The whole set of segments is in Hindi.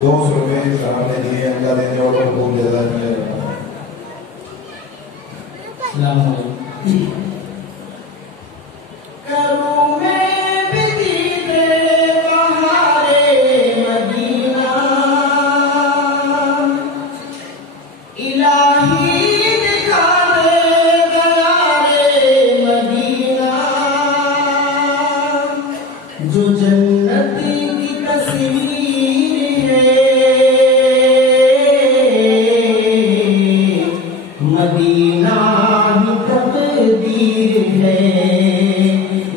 200 रुपये साहब ने दिए, अल्लाह देने वालों को खूब जज़ा किया। जो जन्नत की तस्वीर है मदीना ही तकदीर है।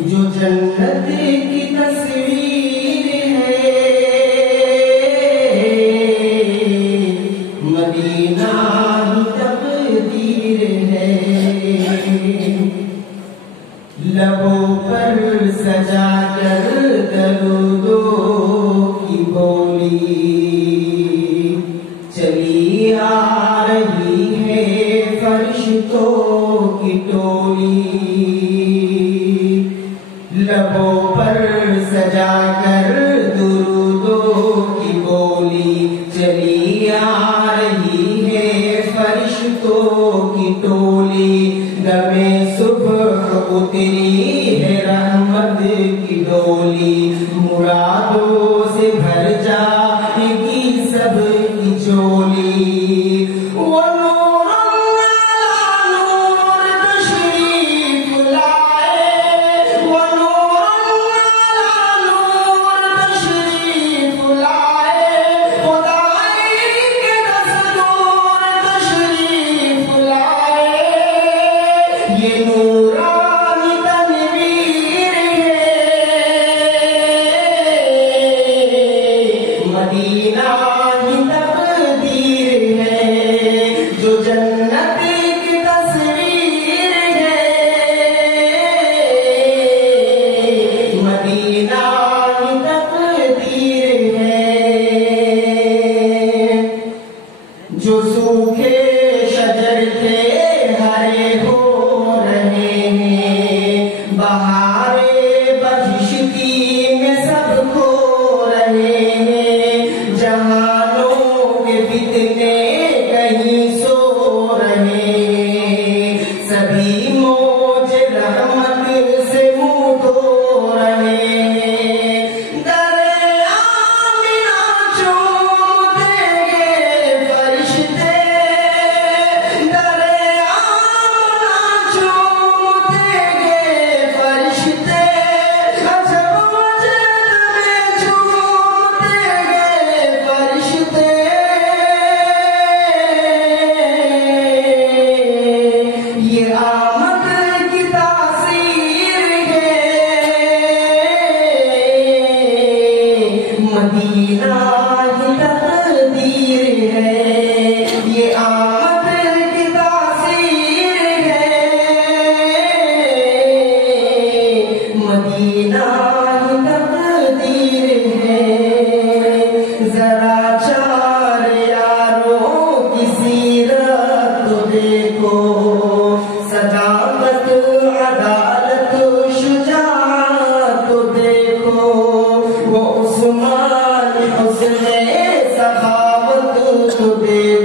जो जन्नत की तस्वीर है मदीना ही तकदीर है। लबों पर सजा कर दरूदों की बोली चली आ रही है फरिश्तों की टोली। लबों पर सजा कर दरूदों की बोली चली आ रही है फरिश्तों की टोली। दमे सुबह उतरी है रहमत की डोली, मुरादों से भर जाएगी सब की झोली। वो नूर अला नूर तशरीफ लाए, वो नूर अला नूर तशरीफ लाए, खुदाई के दस्तूर तशरीफ लाए। ये नूरानी तनवीर मदीना की तकदीर है। जो जन्नत की तस्वीर है मदीना की तकदीर है। जो सूखे शजर थे हरे हो रहे हैं, बहारे बहिश्ती में सब खो रहे हैं। जहानों के फितने कहीं सो रहे हैं, सभी मौज रहमत से मुंह धो रहे हैं। दरे आमिना चूमते गए फरिश्ते, दरे आमिना चूमते गए फरिश्ते। अजब वजद में झूमते गए फरिश्ते। ये आमद की तासीर है मदीना की तकदीर है। ये आमद की तासीर है मदीना की तकदीर है। जरा चार यारों की सीरत तो देखो, सदाकत अदालत शुजाअत तो देखो। वो उस्मान हुस्ने सखावत तो देखो।